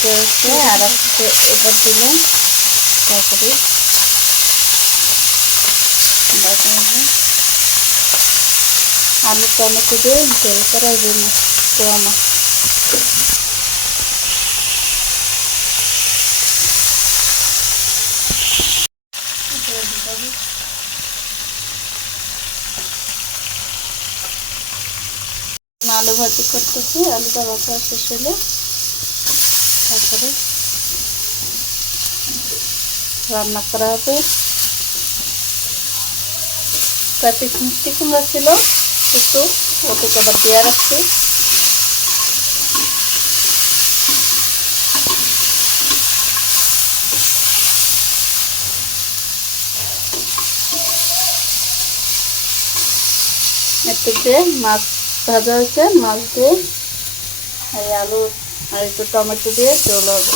ভাজা হচ্ছে আর আজকে এবার দিলে তারপরে আলু টমেটো দিয়ে ঝোল করার জন্য পোয়া মাছ। আলু ভাজি করতেছি, আলুটা ভাজা শেষ হলে তারপরে রান্না করা হবে। কয়েক পিস মিষ্টি কুমড়া ছিল একটু, ওটুকু আবার দিয়ে রাখছি। একটু দিয়ে মাছ ভাজা হয়েছে, মাছ দিয়ে এই আলু আর একটু টমেটো দিয়ে ঝোল হবে।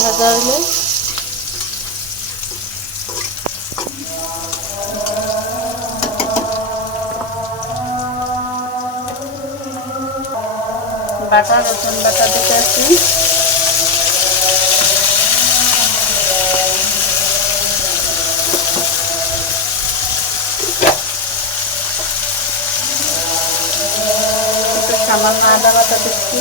ভাজা হলে বাটা রসুন বাটা দিতে আসি। একটু সামান্য আদা বাটা দিচ্ছি।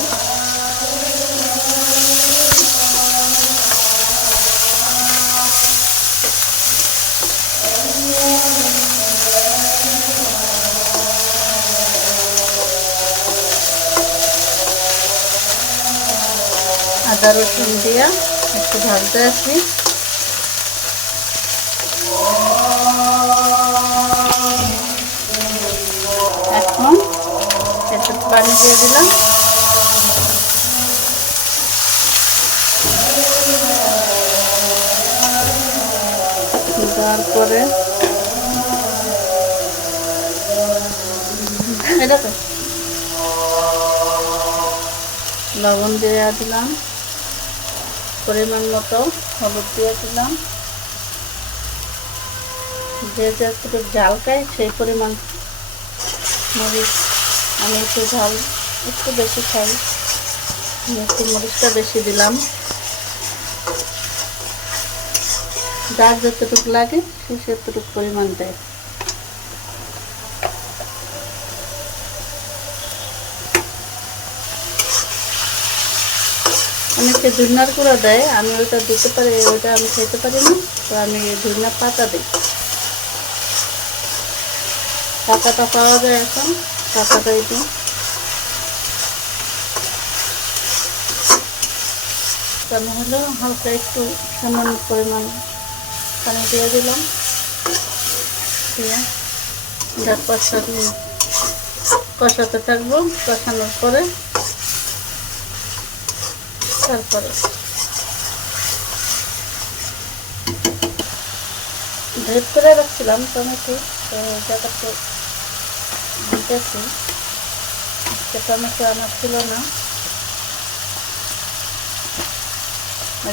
আদা রসুন দিয়া একটু ভাজতে আসি। এখন একটু পানি দিয়ে দিলাম। তারপরে লবণ দিয়ে দিলাম, পরিমাণ মতো হলুদ দিয়ে দিলাম। যে যতটুকু ঝাল খাই সেই পরিমাণ মরিচ, আমি একটু ঝাল একটু বেশি খাই, একটু মরিচটা বেশি দিলাম। যার যতটুকু লাগে সে সেতটুকু পরিমাণ দেয়। অনেকে ধনিয়ার গুঁড়া দেয়, আমি ওইটা দিতে পারি, ওইটা আমি খেতে পারি না, তো আমি ধনিয়া পাতা দিই। পাতাটা পাওয়া যায় এখন, পাতাটাই দিই। আমি হলো হালকা একটু সামান্য পরিমাণ পানি দিয়ে দিলাম, দিয়ে কষাতে থাকবো। কষানোর পরে তারপরে ভেদ করে রাখছিলাম টমেটো, তো জায়গাতে দিতেছি। টমেটো আমার ছিল না,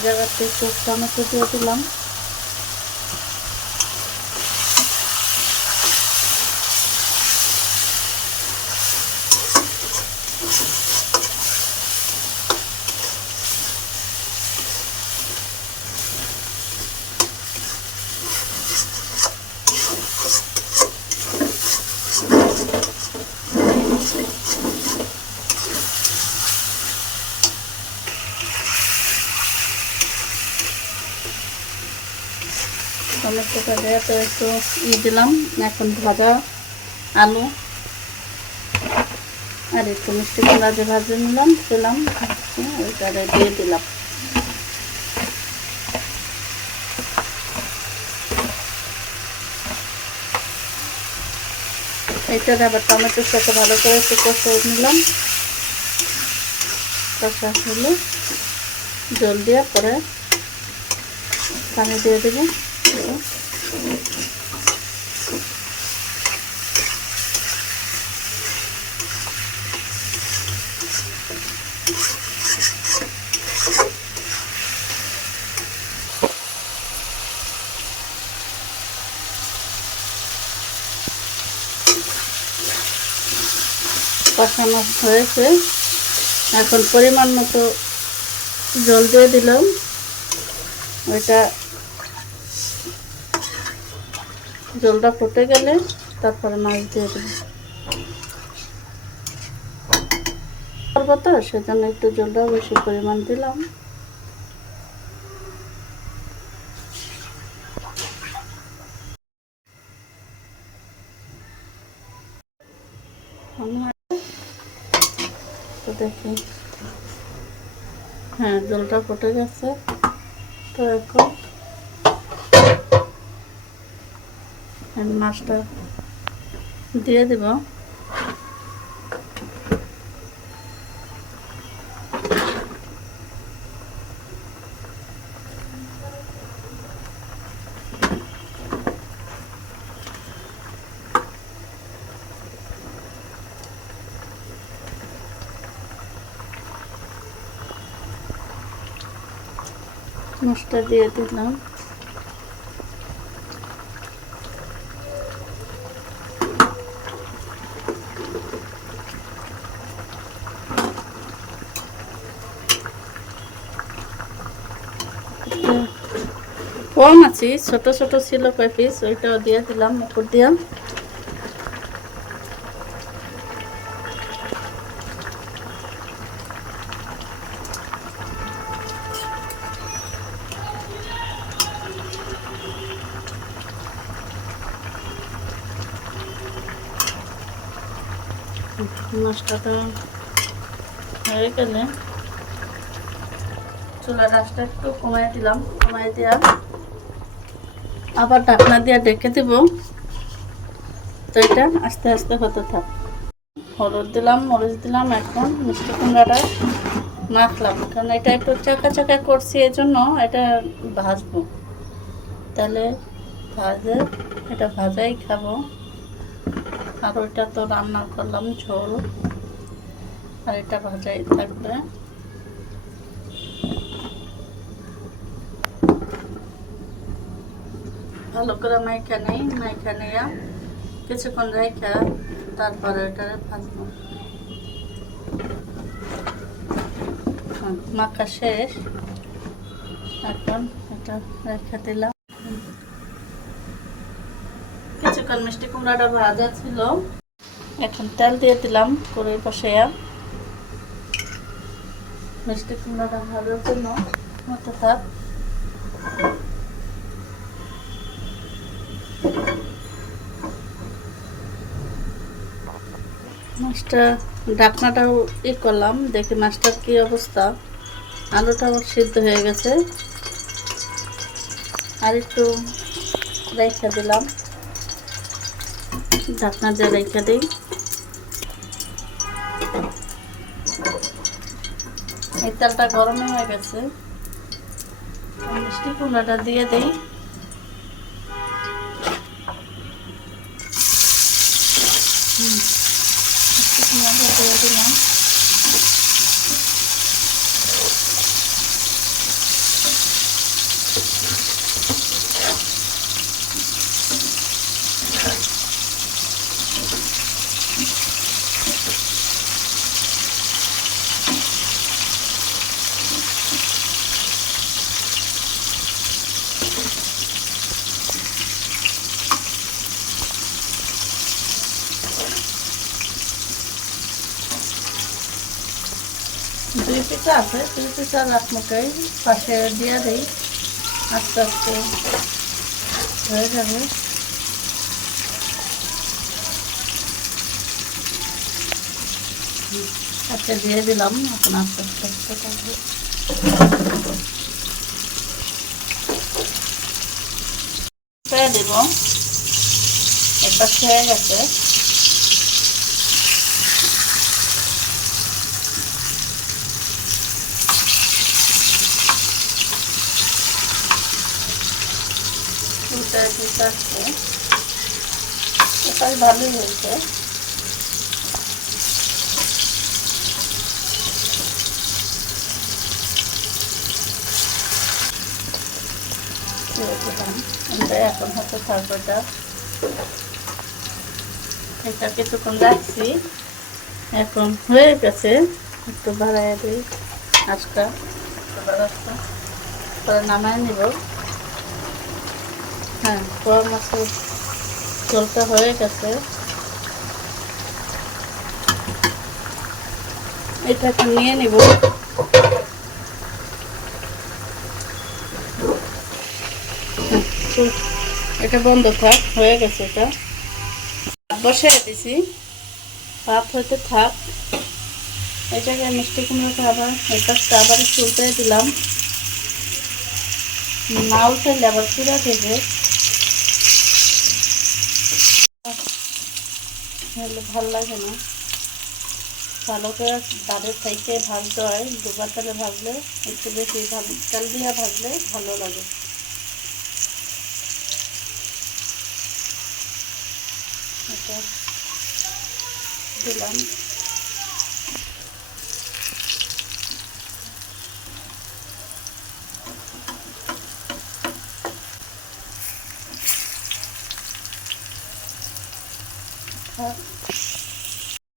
জায়গাতে একটু টমেটো দিয়ে দিলাম। টমেটোটা দিয়ে তো একটু দিলাম। এখন ভাজা আলু আর একটু মিষ্টি কুমড়া যে ভাজে নিলাম দিলাম, ওইটা দিয়ে দিলাম। এইটা আবার টমেটোর সাথে ভালো করে একটু কষিয়ে নিলাম। কষা হলে জল দিয়ে পরে পানি দিয়ে দেবো। কষানো হয়েছে। এখন পরিমাণ মতো জল দিয়ে দিলাম। ওইটা জলটা ফুটে গেলে তারপরে মাছ দিয়ে দেব। করবো তো সেজন্য একটু জলটা বেশি পরিমাণ দিলাম। তো দেখি, হ্যাঁ জলটা ফুটে গেছে। তো এখন মাছটা দিয়ে দেব। মাছটা দিয়ে দিলাম। কম আছে, ছোট ছোট ছিল কয় পিস, ওইটাও দিয়ে দিলাম উপর দিয়ে। মাছটা তো হয়ে গেলে চুলার আঁচটা একটু কমাই দিলাম। কমাই দেওয়া আবার ঢাকনা দিয়ে ডেকে দেব। তো এটা আস্তে আস্তে হতে থাক। হলুদ দিলাম, মরিচ দিলাম। এখন মিষ্টি কুমড়াটা মাখলাম, কারণ এটা একটু চাকা চাকা করছি, এই জন্য এটা ভাজবো। তাহলে ভাজে এটা ভাজাই খাবো। আর ওইটা তো রান্না করলাম ঝোল, আর এটা ভাজাই থাকবে। ভালো করে মাইখা নেই, মাইখা নেয়া কিছুক্ষণ রেখা তারপরে এটা ভাজবো। মাখা শেষ, এখন এটা রেখে দিলাম। কিছুক্ষণ মিষ্টি কুমড়াটা ভাজা ছিল, এখন তেল দিয়ে দিলাম কড়াই বসাইয়া। মিষ্টি কুমড়াটা ভাজার জন্য হতে থাক। মাছটা ঢাকনাটাও করলাম, দেখি মাছটার কি অবস্থা। আলুটা আমার সিদ্ধ হয়ে গেছে, আর একটু রেখে দিলাম। ঢাকনা দিয়ে রেখে দিই। এই তেলটা গরম হয়ে গেছে, মিষ্টি কুমড়াটা দিয়ে দিই। মিষ্টি কুমড়াটা দিয়ে দিলাম। দুই পিঠা আছে, দুই পিঠা রাখমুটাই পাশে দিয়ে দিই। আস্তে আস্তে হয়ে যাবে। আচ্ছা দিয়ে দিলাম, এখন আস্তে আস্তে আস্তে করবো। দেব, এটা হয়ে গেছে। এটাই ভালোই হয়েছে। এখন হতে থাকবে। এটা কিছুক্ষণ রাখছি, এখন হয়ে গেছে, একটু বাড়াইয়া দিই আজটা, পরে নামায় নিব। হ্যাঁ, পোয়া মাছের ঝোলটা হয়ে গেছে। এটাকে নিয়ে নিব। এটা বন্ধ থাক, হয়ে গেছে। এটা বসাই দিছি, ভাত হইতে থাক। এটাকে মিষ্টি কুমড়োটা আবার এটা আবার একটু উল্টে দিলাম, না উল্টাইলে আবার পুরা দেবে, ভাল লাগে না। ভালো করে ডালের সাইডে ভাজতে হয়, দুবার তেলে ভাজলে একটু বেশি তেল দিয়ে ভাজলে ভালো লাগে। এটা দিলাম।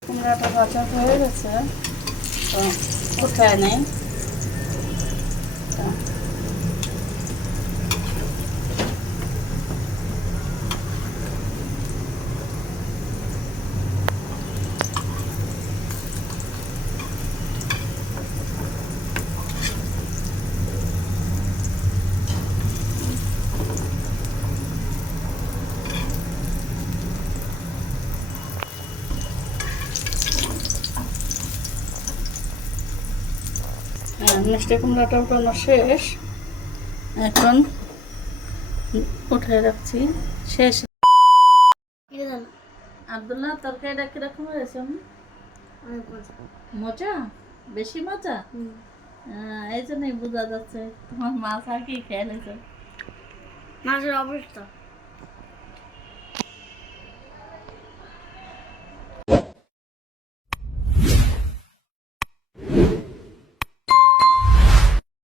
কুমড়াটা ভাজা হয়ে গেছে, তো উঠায় নেই। মিষ্টি কুমড়াটা উঠানো শেষ, এখন উঠে রাখছি। শেষ। আব্দুল্লাহ, তরকারিটা কিরকম হয়েছে? মজা, বেশি মজা। এই জন্যই বোঝা যাচ্ছে তোমার মাছ আর কি খেয়ে নিয়েছে। মাছের অবস্থা